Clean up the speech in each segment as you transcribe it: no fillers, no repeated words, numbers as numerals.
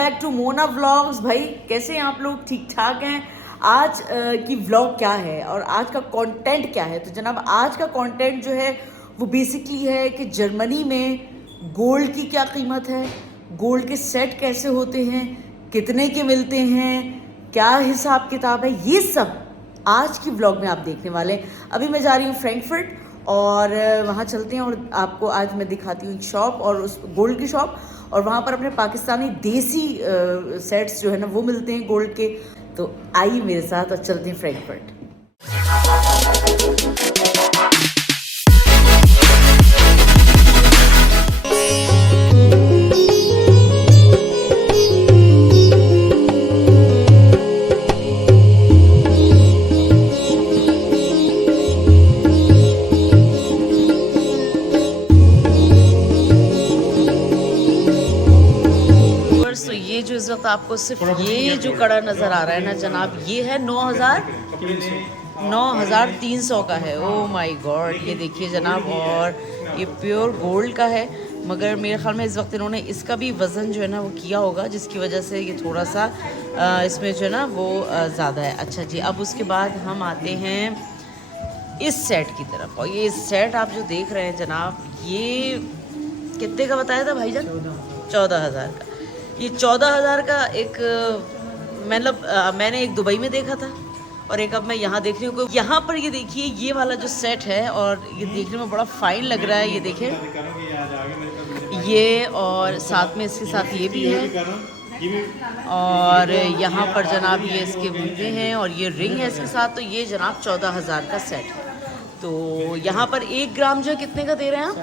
Back to Mona vlogs. भाई कैसे हैं आप लोग? ठीक ठाक हैं? आज की व्लॉग क्या है और आज का कंटेंट क्या है? तो जनाब आज का कंटेंट जो है वो बेसिकली है कि जर्मनी में गोल्ड की क्या कीमत है, गोल्ड के सेट कैसे होते हैं, कितने के मिलते हैं, क्या हिसाब किताब है, ये सब आज की व्लॉग में आप देखने वाले हैं। अभी मैं जा रही हूँ फ्रैंकफर्ट और वहाँ चलते हैं और आपको आज मैं दिखाती हूँ एक शॉप और उस गोल्ड की शॉप, और वहाँ पर अपने पाकिस्तानी देसी सेट्स जो है ना वो मिलते हैं गोल्ड के। तो आइए मेरे साथ और चलते हैं फ्रैंकफर्ट। तो ये जो इस वक्त आपको सिर्फ ये जो कड़ा नज़र आ रहा है ना जनाब, ये है 9,300 का है। ओ माय गॉड, ये देखिए जनाब, और ये प्योर गोल्ड का है। मगर मेरे ख्याल में इस वक्त इन्होंने इसका भी वज़न जो है ना वो किया होगा, जिसकी वजह से ये थोड़ा सा इसमें जो है ना वो ज़्यादा है। अच्छा जी, अब उसके बाद हम आते हैं इस सेट की तरफ, और ये सेट आप जो देख रहे हैं जनाब, ये कितने का बताया था भाईजान? 14,000 का। ये 14,000 का एक मतलब मैंने एक दुबई में देखा था और एक अब मैं यहाँ देख रही हूँ। यहाँ पर ये देखिए ये वाला जो सेट है, और ये देखने में बड़ा फाइन लग रहा है। ये देखिए ये, और साथ में इसके साथ ये भी है, और यहाँ पर जनाब ये इसके मुंदे हैं और ये रिंग है इसके साथ। तो ये जनाब 14,000 का सेट है। तो यहाँ पर 1 ग्राम जो है कितने का दे रहे हैं आप?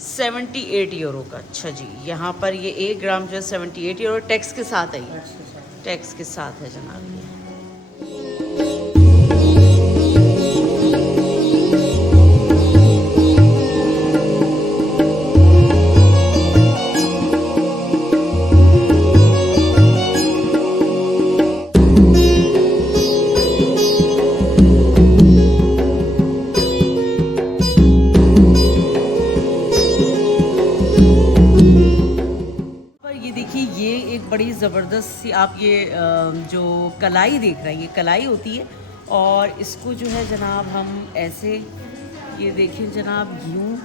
78 यूरो का। अच्छा जी, यहाँ पर ये 1 ग्राम जो है 78 यूरो टैक्स के साथ है। ये टैक्स के साथ है जनाब ये। बड़ी ज़बरदस्त सी आप ये जो कलाई देख रहे हैं, ये कलाई होती है, और इसको जो है जनाब हम ऐसे, ये देखिए जनाब यूँ,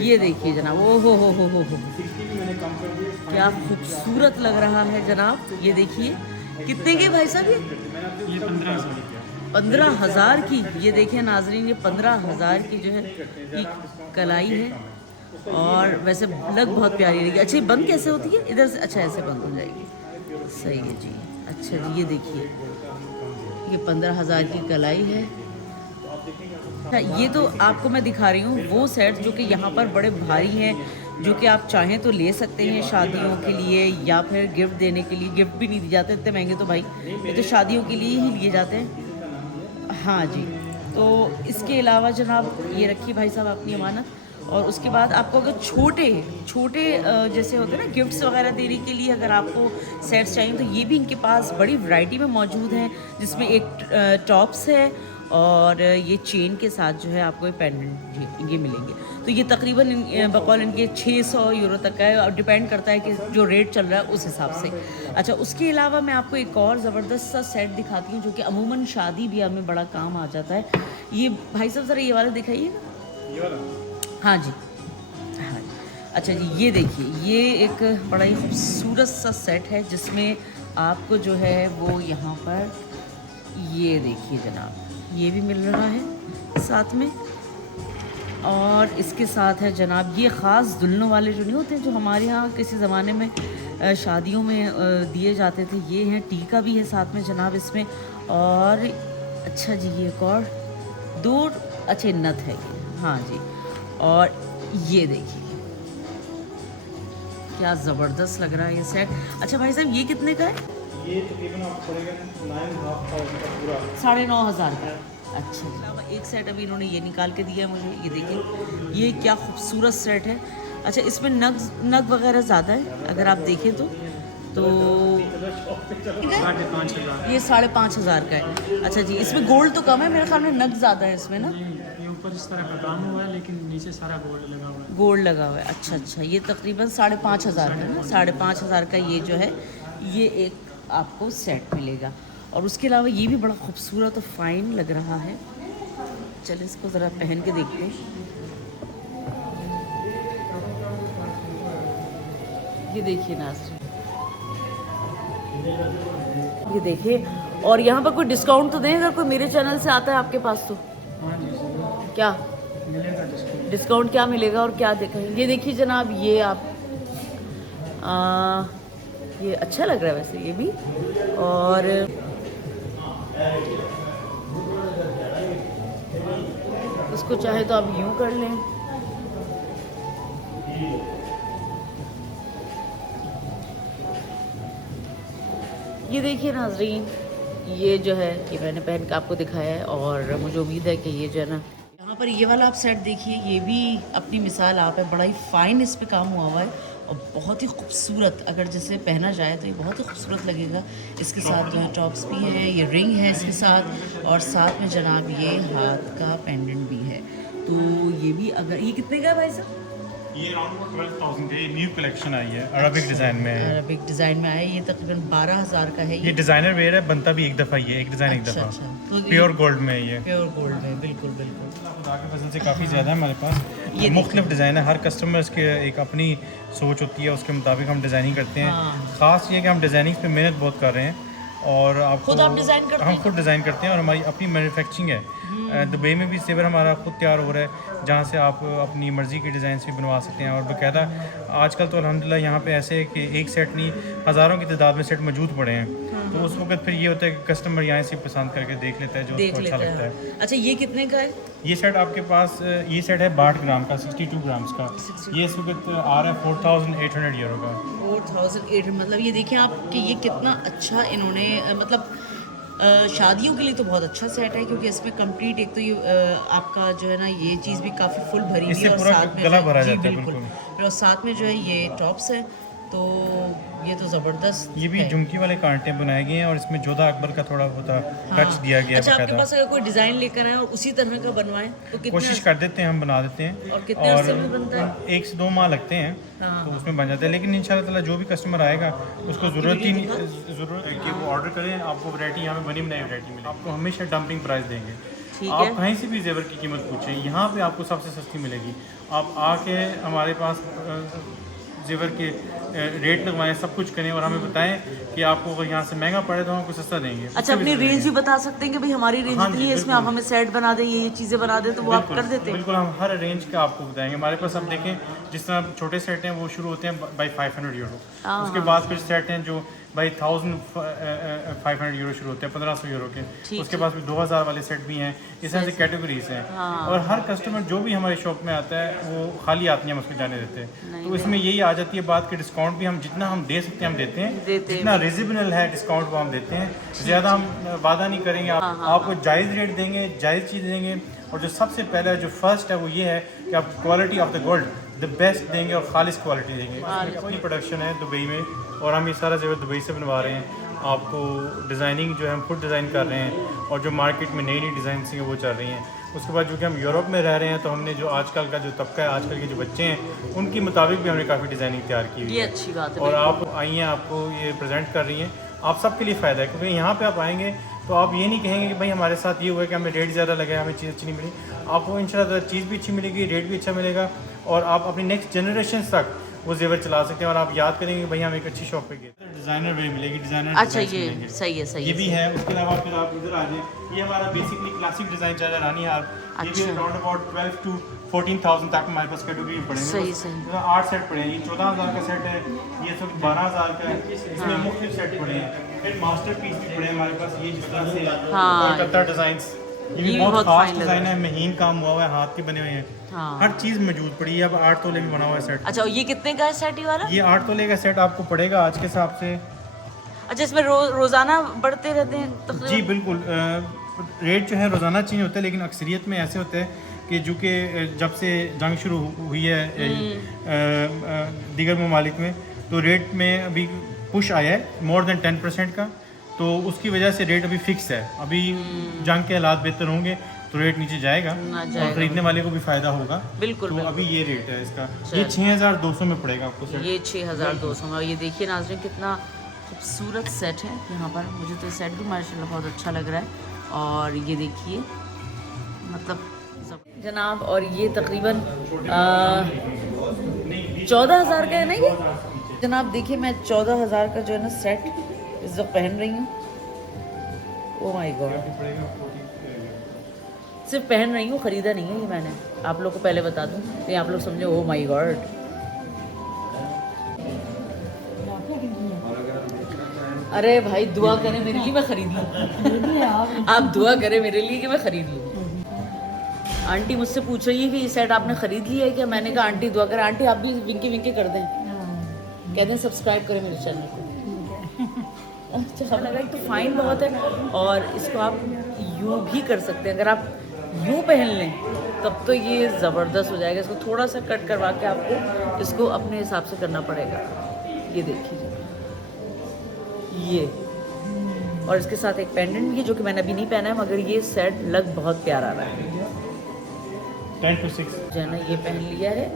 ये देखिए जनाब, ओ हो क्या खूबसूरत लग रहा है जनाब। ये देखिए कितने के भाई साहब? ये 15,000 की। ये देखिए नाजरीन, ये 15,000 की जो है ये कलाई है, और वैसे लग बहुत प्यारी रहेगी। अच्छा, ये बंद कैसे होती है इधर से? अच्छा, ऐसे बंद हो जाएगी। सही है जी। अच्छा जी, ये देखिए ये 15,000 की कलाई है। ये तो आपको मैं दिखा रही हूँ वो सेट जो कि यहाँ पर बड़े भारी हैं, जो कि आप चाहें तो ले सकते हैं शादियों के लिए या फिर गिफ्ट देने के लिए। गिफ्ट भी नहीं दिए जाते इतने महंगे, तो भाई ये तो शादियों के लिए ही लिए जाते हैं। हाँ जी। तो इसके अलावा जनाब ये रखिए भाई साहब अपनी अमानत। और उसके बाद आपको अगर छोटे जैसे होते हैं ना गिफ्ट्स वगैरह देने के लिए, अगर आपको सेट्स चाहिए तो ये भी इनके पास बड़ी वैरायटी में मौजूद हैं, जिसमें एक टॉप्स है और ये चेन के साथ जो है आपको पेंडेंट ये मिलेंगे। तो ये तकरीबन बकौल इनके 600 यूरो तक का है, और डिपेंड करता है कि जो रेट चल रहा है उस हिसाब से। अच्छा, उसके अलावा मैं आपको एक और ज़बरदस्त सा सेट दिखाती हूँ जो कि अमूमन शादी ब्याह में बड़ा काम आ जाता है। ये भाई साहब ज़रा ये वाला दिखाइएगा। हाँ जी, हाँ जी। अच्छा जी, ये देखिए ये एक बड़ा ही खूबसूरत सा सेट है, जिसमें आपको जो है वो यहाँ पर ये देखिए जनाब ये भी मिल रहा है साथ में। और इसके साथ है जनाब ये ख़ास दुल्हनों वाले जो नहीं होते, जो हमारे यहाँ किसी ज़माने में शादियों में दिए जाते थे, ये हैं। टीका भी है साथ में जनाब इसमें। और अच्छा जी, ये एक और 2 अच्छे नथ है ये। हाँ जी, और ये देखिए क्या ज़बरदस्त लग रहा है ये सेट। अच्छा भाई साहब, ये कितने का है? ये तकरीबन आपको पड़ेगा 9,500 का। अच्छा, एक सेट अभी इन्होंने ये निकाल के दिया है मुझे। ये देखिए ये क्या खूबसूरत सेट है। अच्छा, इसमें नग वगैरह ज़्यादा है अगर आप देखें तो ये 5,500 का है। अच्छा जी, इसमें गोल्ड तो कम है मेरे ख्याल में, नग ज़्यादा है इसमें ना। ऊपर इस तरह का काम हुआ है, लेकिन नीचे सारा गोल्ड लगा हुआ है। गोल्ड लगा हुआ है, अच्छा अच्छा। ये तकरीबन 5,500 का है ना, 5,500 का ये जो है ये एक आपको सेट मिलेगा। और उसके अलावा ये भी बड़ा खूबसूरत और फाइन लग रहा है। चलिए इसको ज़रा पहन के देखते हैं। ये देखिए नाज़रीन, ये देखिए। और यहाँ पर कोई डिस्काउंट तो देगा, कोई मेरे चैनल से आता है आपके पास तो हाँ जी सर, क्या मिलेगा डिस्काउंट। डिस्काउंट क्या मिलेगा और क्या देखें? ये देखिए जनाब, ये आप ये अच्छा लग रहा है वैसे ये भी। और इसको चाहे तो आप यूँ कर लें। ये देखिए नाजरीन, ये जो है ये मैंने पहन के आपको दिखाया है। और मुझे उम्मीद है कि ये जो है ना, यहाँ पर ये वाला आप सेट देखिए, ये भी अपनी मिसाल आप है। बड़ा ही फाइन इस पे काम हुआ है और बहुत ही खूबसूरत। अगर जैसे पहना जाए तो ये बहुत ही खूबसूरत लगेगा। इसके साथ जो है टॉप्स भी है, ये रिंग है इसके साथ, और साथ में जनाब ये हाथ का पेंडेंट भी है। तो ये भी, अगर ये कितने का है भाई साहब? ये अराउंड 12,000 का, ये न्यू कलेक्शन आई है, अरबिक डिज़ाइन में है। अरबिक डिज़ाइन में आया, ये तकरीबन 12,000 का है। ये डिज़ाइनर वेयर है, बनता भी एक दफ़ा ही है, एक डिज़ाइन एक अच्छा, दफ़ा। अच्छा। तो प्योर गोल्ड में है ये, प्योर गोल्ड में, बिल्कुल बिल्कुल। खुदा के फजल से काफ़ी ज़्यादा है हमारे पास। ये मुख्तलिफ डिज़ाइन है, हर कस्टमर्स के एक अपनी सोच होती है, उसके मुताबिक हम डिज़ाइनिंग करते हैं। हाँ। ख़ास ये है कि हम डिज़ाइनिंग पे मेहनत बहुत कर रहे हैं। और आपको खुद आप डिज़ाइन करते हम हैं? खुद डिज़ाइन करते हैं और हमारी अपनी मैन्युफैक्चरिंग है। दुबई में भी सेवर हमारा खुद तैयार हो रहा है, जहाँ से आप अपनी मर्ज़ी के डिज़ाइन भी बनवा सकते हैं। और बाकायदा आजकल तो अल्हम्दुलिल्लाह यहाँ पे ऐसे है कि एक सेट नहीं, हज़ारों की तादाद में सेट मौजूद पड़े हैं। तो उस वक्त फिर ये होता है कि कस्टमर यहाँ से पसंद करके देख लेता है जो उसको अच्छा लगता है। अच्छा, ये कितने का है? ये सेट आपके पास, ये सेट है 62 ग्राम का, 62 ग्राम्स का। ये इस वक्त आ रहा है 4,800 यूरो का। 4,800, मतलब ये देखें आप कि ये कितना अच्छा इन्होंने मतलब शादियों के लिए तो बहुत अच्छा सेट है, क्योंकि इसमें कंप्लीट एक तो ये आपका जो है ना, ये चीज़ भी काफ़ी फुल भरी हुई इससे है, और पूरा साथ में गला जो भरा जी जाता है, बिल्कुल, बिल्कुल। और साथ में जो है ये टॉप्स है। तो ये तो ज़बरदस्त ये भी है। झुमकी वाले कांटे बनाए गए हैं और इसमें जोधा अकबर का थोड़ा होता टच दिया गया है। अच्छा, आपके बाकायदा पास अगर कोई डिज़ाइन लेकर आए और उसी तरह का बनवाएं तो कितने कोशिश कर देते हैं, हम बना देते हैं। और कितने अरसे में बनता है? 1 से 2 माह लगते हैं, हाँ। तो उसमें बन जाता है। लेकिन इंशाल्लाह ताला जो भी कस्टमर आएगा उसको ज़रूरत ही नहीं, ज़रूरत है कि वो ऑर्डर करें, आपको वैरायटी यहाँ पे बनी बनाई वैरायटी मिलेगी। आपको हमेशा डंपिंग प्राइस देंगे। ठीक आप है। कहीं से भी जेवर की कीमत पूछें, यहाँ पे आपको सबसे सस्ती मिलेगी। आप आके हमारे पास जेवर के रेट लगवाएं, सब कुछ करें और हमें बताएं कि आपको अगर यहाँ से महंगा पड़े तो हम आपको सस्ता देंगे। अच्छा, अपनी रेंज भी बता सकते हैं कि भाई हमारी रेंज हाँ इतनी जी, है, इसमें आप बिल्कुल। हमें सेट बना दें, ये चीज़ें बना दें, तो वो आप कर देते हैं? बिल्कुल, हम हर रेंज का आपको बताएंगे। हमारे पास अब देखें, जिस तरह छोटे सेट हैं वो शुरू होते हैं बाई 500 यूरो। उसके बाद फिर सेट हैं जो बाई 1,500 यूरो शुरू होते हैं, 1,500 यूरो के। उसके बाद फिर 2,000 वाले सेट भी हैं। इस तरह से कैटेगरीज हैं। और हर कस्टमर जो भी हमारे शॉप में आता है वो खाली आती है, हम उसको जाने देते हैं। तो इसमें यही आ जाती है बात कि डिस्काउंट भी हम जितना हम दे सकते हैं हम देते हैं, जितना रिजनेबल है डिस्काउंट वो हम देते हैं। ज़्यादा हम वादा नहीं करेंगे, आपको जायज़ रेट देंगे, जायज़ चीज़ देंगे। और जो सबसे पहला जो फर्स्ट है वो ये है कि आप quality of the gold the best देंगे और खालिश क्वालिटी देंगे। अपनी प्रोडक्शन है दुबई में और हम ये सारा जेवर दुबई से बनवा रहे हैं। आपको डिज़ाइनिंग जो है हम खुद डिज़ाइन कर रहे हैं और जो मार्केट में नई नई डिज़ाइन हैं वो चल रही हैं। उसके बाद जो कि हम यूरोप में रह रहे हैं, तो हमने जो आजकल का जो तबका है, आजकल के जो बच्चे हैं, उनके मुताबिक भी हमने काफ़ी डिज़ाइनिंग तैयार की हुई ये है। अच्छी बात है। और आप आई हैं, आपको ये प्रेजेंट कर रही हैं, आप सबके लिए फ़ायदा है। क्योंकि यहाँ पे आप आएंगे तो आप ये नहीं कहेंगे कि भाई हमारे साथ ये हुआ है कि हमें रेट ज़्यादा लगा, हमें चीज़ अच्छी नहीं मिली। आपको इंशाल्लाह चीज़ भी अच्छी मिलेगी, रेट भी अच्छा मिलेगा और आप अपनी नेक्स्ट जनरेशन तक वो जेवर चला सकते हैं। और आप याद करेंगे भाई हम एक अच्छी शॉप पे गए, डिज़ाइनर भी मिलेगी, डिज़ाइनर। अच्छा, ये सही है, सही ये है। भी है। उसके अलावा फिर आप इधर आ जाए, ये हमारा बेसिकली क्लासिक डिज़ाइन चल रहा है रानी हार। ये भी अराउंड अबाउट 12 to 14,000 तक हमारे पास कैटेगरी पड़े हैं। सही सही। 8 सेट पड़े हैं। ये 14,000 का सेट है, ये सब 12,000 का है। इसमें मुख्तलिफ सेट पड़े हैं। फिर मास्टर पीस भी पड़े हैं हमारे पास, ये जिस तरह से कलकत्ता डिज़ाइंस, ये भी बहुत खास डिज़ाइन है, महीन काम हुआ हुआ है, हाथ के बने हुए हैं। हर चीज़ मौजूद पड़ी है। अब 8 तोले में बना हुआ है सेट। अच्छा, ये कितने का है सेट ये वाला? ये 8 तोले का सेट आपको पड़ेगा आज के हिसाब से। अच्छा, इसमें रोज़ाना बढ़ते रहते हैं तकरीबन? जी बिल्कुल, रेट जो है रोज़ाना चेंज होता है, लेकिन अक्सरियत में ऐसे होता है कि जो कि जब से जंग शुरू हुई है दीगर ममालिक में, तो रेट में अभी पुश आया है मोर देन 10% का। तो उसकी वजह से रेट अभी फ़िक्स है। अभी जंग के हालात बेहतर होंगे तो रेट नीचे जाएगा ना और जाएगा। खरीदने वाले को भी फायदा होगा। बिल्कुल तो बिल्कुल। अभी ये रेट है इसका, चल। ये 6200 में पड़ेगा आपको सेट। ये 6200 में। और ये देखिए नाज़रीन कितना खूबसूरत सेट है यहाँ पर। मुझे तो सेट भी माशाल्लाह बहुत अच्छा लग रहा है। और ये देखिए मतलब जनाब, और ये तकरीबन 14,000 का है ना ये जनाब। देखिए मैं 14,000 का जो है ना सेट इस वक्त पहन रही हूँ। ओह माय गॉड, सिर्फ पहन रही हूँ, ख़रीदा नहीं है ये मैंने। आप लोग को पहले बता दूँ तो आप लोग समझो ओह माय गॉड। अरे भाई दुआ करें मेरे लिए, मैं खरीद लूँ। आप दुआ करें मेरे लिए कि मैं खरीद लूँ। आंटी मुझसे पूछ रही है कि ये सेट आपने खरीद लिया है क्या। मैंने कहा आंटी दुआ करें। आंटी आप भी विंकी विंकी कर दें, कहते हैं सब्सक्राइब करें मेरे चैनल को। अच्छा लगा, एक तो फाइन बहुत है और इसको आप यूँ भी कर सकते हैं। अगर आप यूँ पहन लें तब तो ये ज़बरदस्त हो जाएगा। इसको थोड़ा सा कट करवा के आपको इसको अपने हिसाब से करना पड़ेगा। ये देखिए ये, और इसके साथ एक पेंडेंट भी है जो कि मैंने अभी नहीं पहना है, मगर ये सेट लग बहुत प्यारा रहा है। 10 to 6 जो है ना ये पहन लिया है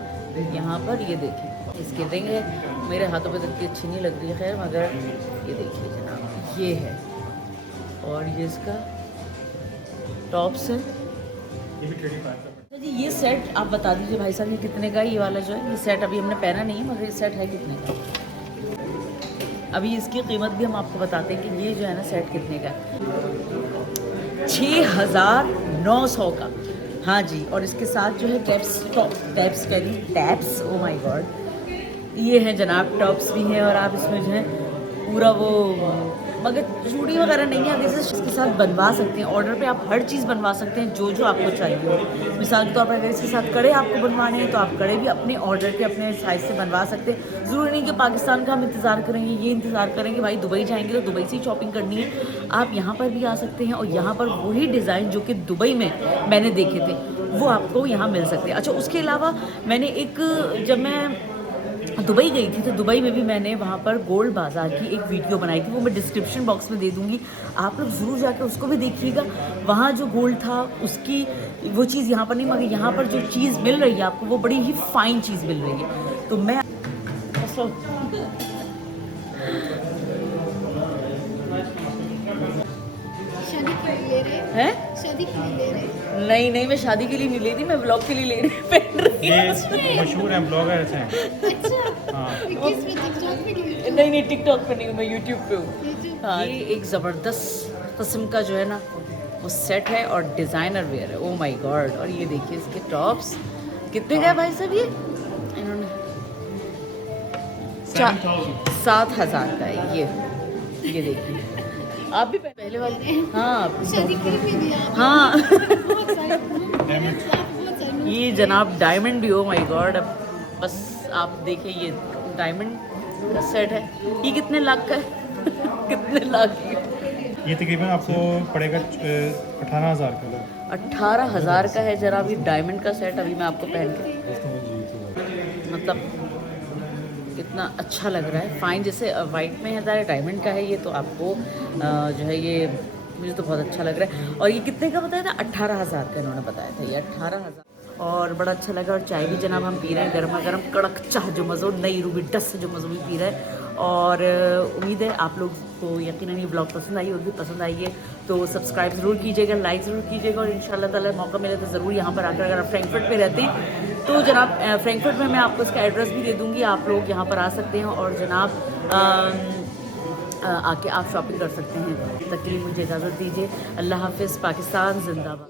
यहाँ पर। ये देखिए इसकी रिंग है, मेरे हाथों पे तो इतनी अच्छी नहीं लग रही है खैर, मगर ये देखिए जनाब ये है। और ये इसका टॉप्स है। ये भी 35 का। तो जी ये सेट आप बता दीजिए भाई साहब, ये कितने का है ये वाला जो है। ये सेट अभी हमने पहना नहीं है, मगर ये सेट है कितने का। अभी इसकी कीमत भी हम आपको बताते हैं कि ये जो है ना सेट कितने का है। 6,900 का। हाँ जी, और इसके साथ जो है टैप्स कह ली टैप्स, ओ माय गॉड, ये हैं जनाब टॉप्स भी हैं। और आप इसमें जो है पूरा वो, मगर चूड़ी वगैरह नहीं है, आप इसके साथ बनवा सकते हैं। ऑर्डर पे आप हर चीज़ बनवा सकते हैं जो जो आपको चाहिए हो। मिसाल के तौर पर अगर इसके साथ कड़े आपको बनवाने हैं तो आप कड़े भी अपने ऑर्डर के अपने साइज़ से बनवा सकते हैं। ज़रूरी नहीं कि पाकिस्तान का हम इंतज़ार करेंगे, ये इंतज़ार करेंगे भाई दुबई जाएंगे तो दुबई से ही शॉपिंग करनी है। आप यहाँ पर भी आ सकते हैं और यहाँ पर वही डिज़ाइन जो कि दुबई में मैंने देखे थे वो आपको यहाँ मिल सकते हैं। अच्छा उसके अलावा मैंने एक, जब मैं दुबई गई थी तो दुबई में भी मैंने वहाँ पर गोल्ड बाज़ार की एक वीडियो बनाई थी, वो मैं डिस्क्रिप्शन बॉक्स में दे दूँगी, आप लोग ज़रूर जाकर उसको भी देखिएगा। वहाँ जो गोल्ड था उसकी वो चीज़ यहाँ पर नहीं, मगर यहाँ पर जो चीज़ मिल रही है आपको वो बड़ी ही फ़ाइन चीज़ मिल रही है। तो मैं शादी के लिए ले रहे हैं, शादी के लिए ले रहे नहीं नहीं मैं शादी के लिए नहीं ले रही, मैं ब्लॉग के लिए ले रही पहन रही ये मशहूर है, ब्लॉगर हैं। अच्छा हाँ किस में टिकटॉक पे लिए नहीं नहीं टिकटॉक पे नहीं हूँ, मैं यूट्यूब पे हूँ। YouTube हाँ, ये एक ज़बरदस्त किस्म का जो है ना वो सेट है और डिज़ाइनर वेयर है। Oh my God. और ये देखिए इसके टॉप्स कितने का है भाई साहब, ये इन्होंने 7,000 का है ये देखिए। आप भी पहले वाले, हाँ शादी के लिए भी आप हाँ बहुत सारे बहुत सारे ये जनाब डायमंड भी, ओ माय गॉड। अब बस आप देखिए ये डायमंड का सेट है, ये कितने लाख का है कितने लाख की। ये तकरीबन आपको पड़ेगा 18,000 का। 18,000 का है जनाब ये डायमंड का सेट। अभी मैं आपको पहन के मतलब कितना अच्छा लग रहा है, फाइन। जैसे वाइट में है डायमंड का है ये, तो आपको जो है ये मुझे तो बहुत अच्छा लग रहा है। और ये कितने का बताया था, 18,000 का इन्होंने बताया था, ये 18,000। और बड़ा अच्छा लगा। और चाय भी जनाब हम पी रहे हैं गर्मा गर्म कड़क चाह, जो मज़ो नई रूबी डस से जो मज़ो भी पी रहे हैं। और उम्मीद है आप लोग को यकीनन ये ब्लॉग पसंद आई होगी। पसंद आई है तो सब्सक्राइब ज़रूर कीजिएगा, लाइक ज़रूर कीजिएगा। और इंशाल्लाह ताला मौका मिले तो ज़रूर यहाँ पर आकर, अगर आप फ्रैंकफर्ट पे रहते हैं तो जनाब फ्रैंकफर्ट में मैं आपको इसका एड्रेस भी दे दूँगी, आप लोग यहाँ पर आ सकते हैं और जनाब आके आप शॉपिंग कर सकते हैं। तक के लिए मुझे इजाज़त दीजिए। अल्लाह हाफ़िज़। पाकिस्तान जिंदाबाद।